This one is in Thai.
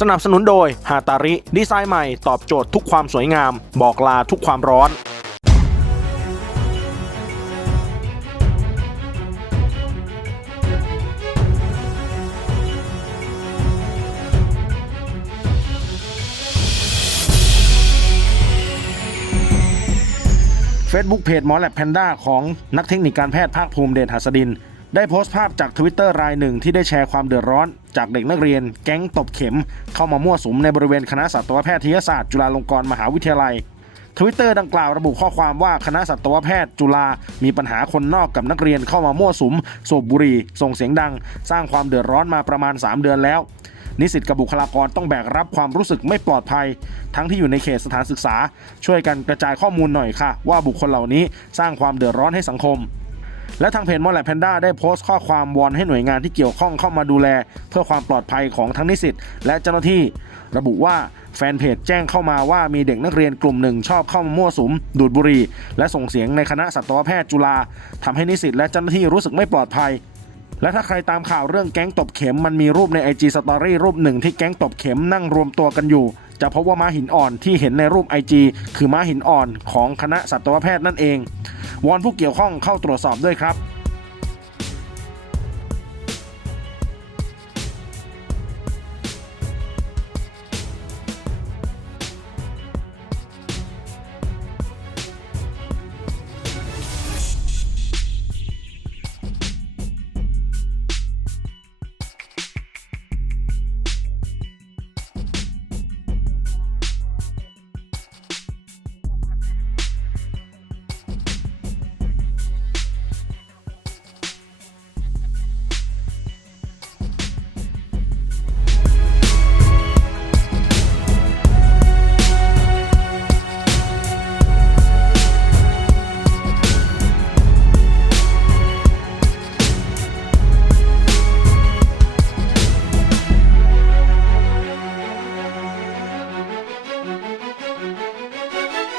สนับสนุนโดยฮาตาริ ดีไซน์ใหม่ตอบโจทย์ทุกความสวยงาม บอกลาทุกความร้อน Facebook เพจหมอแลบแพนด้าของนักเทคนิคการแพทย์ภาคภูมิเดชหัสดิน ได้โพสต์ภาพจากทวิตเตอร์รายหนึ่งที่ได้แชร์ความเดือดร้อน จากเด็กนักเรียน แก๊งตบเข็ม เข้ามามั่วสุมในบริเวณคณะสัตวแพทยศาสตร์จุฬาลงกรณ์มหาวิทยาลัยทวิตเตอร์ดังกล่าวระบุข้อความว่าคณะสัตวแพทย์จุฬามีปัญหาคนนอกกับนักเรียนเข้ามามั่วสุม สูบบุหรี่ ส่งเสียงดัง สร้างความเดือดร้อนมาประมาณ 3 เดือนแล้ว นิสิตกับบุคลากรต้องแบกรับความรู้สึกไม่ปลอดภัย ทั้งที่อยู่ในเขตสถานศึกษา ช่วยกันกระจายข้อมูลหน่อยค่ะ ว่าบุคคลเหล่านี้สร้างความเดือดร้อนให้สังคม และทางเพจมอลแลแพนด้าได้โพสต์ข้อความวอนให้หน่วยงานที่เกี่ยวข้องเข้ามาดูแล เพื่อความปลอดภัยของทั้งนิสิตและเจ้าหน้าที่ ระบุว่าแฟนเพจแจ้งเข้ามาว่ามีเด็กนักเรียนกลุ่มหนึ่งชอบเข้ามามั่วสุม ดูดบุหรี่ และส่งเสียงในคณะสัตวแพทย์จุฬาทำให้นิสิตและเจ้าหน้าที่รู้สึกไม่ปลอดภัยและถ้าใครตามข่าวเรื่องแก๊งตบเข็มมันมีรูปใน IG Story รูปหนึ่งที่แก๊งตบเข็มนั่งรวมตัวกันอยู่ จะพบว่าม้าหินอ่อนที่เห็นในรูป IG คือม้าหินอ่อนของคณะสัตวแพทย์นั่นเอง วอนผู้เกี่ยวข้องเข้าตรวจสอบด้วยครับ